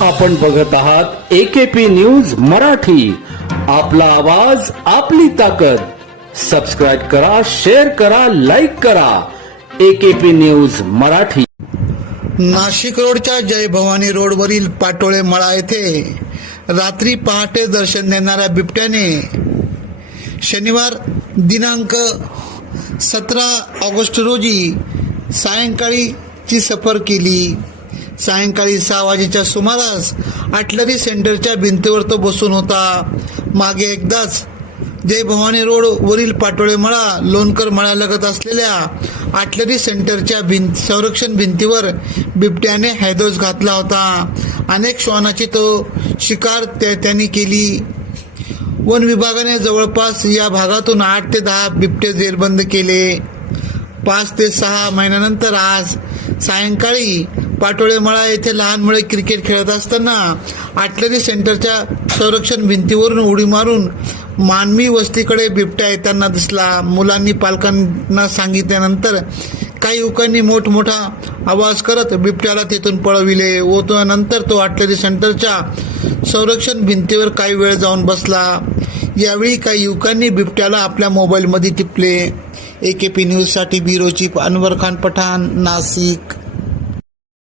आपण बघत आहात एकेपी न्यूज मराठी. आपला आवाज आपली ताकद. सबस्क्राईब करा शेअर करा लाईक करा. AKP news Marathi. नाशिक रोडच्या जय भवानी रोडवरील पाटोळे मळा येथे रात्री पहाटे दर्शन देणाऱ्या बिबट्याने शनिवार दिनांक सतरा ऑगस्ट रोजी सायंकाळीची सफर केली. सायंकाळी सहा वाजेच्या सुमारास आटलरी सेंटरच्या भिंतीवर तो बसून होता. मागे एकदाच जय भवानी रोड वरील पाटोळे मळा लोणकर मळ्यालगत असलेल्या आटलरी सेंटरच्या भिंत संरक्षण भिंतीवर बिबट्याने हैदोस घातला होता. अनेक श्वानाची तो शिकार त्या त्यांनी केली. वन विभागाने जवळपास या भागातून आठ ते दहा बिबटे जेरबंद केले. पाच ते सहा महिन्यानंतर आज सायंकाळी पाटोळे मळा येथे लहान मुळे क्रिकेट खेळत असताना आटलरी सेंटरच्या संरक्षण भिंतीवरून उडी मारून मानवी वस्तीकडे बिबट्या येताना दिसला. मुलांनी पालकांना सांगितल्यानंतर काही युवकांनी मोठमोठा आवाज करत बिबट्याला तिथून पळविले. व तो नंतर तो आटलरी सेंटरच्या संरक्षण भिंतीवर काही वेळ जाऊन बसला. यावेळी काही युवकांनी बिबट्याला आपल्या मोबाईलमध्ये टिपले. ए के पी न्यूजसाठी ब्युरो चीफ अनवर खान पठाण नाशिक.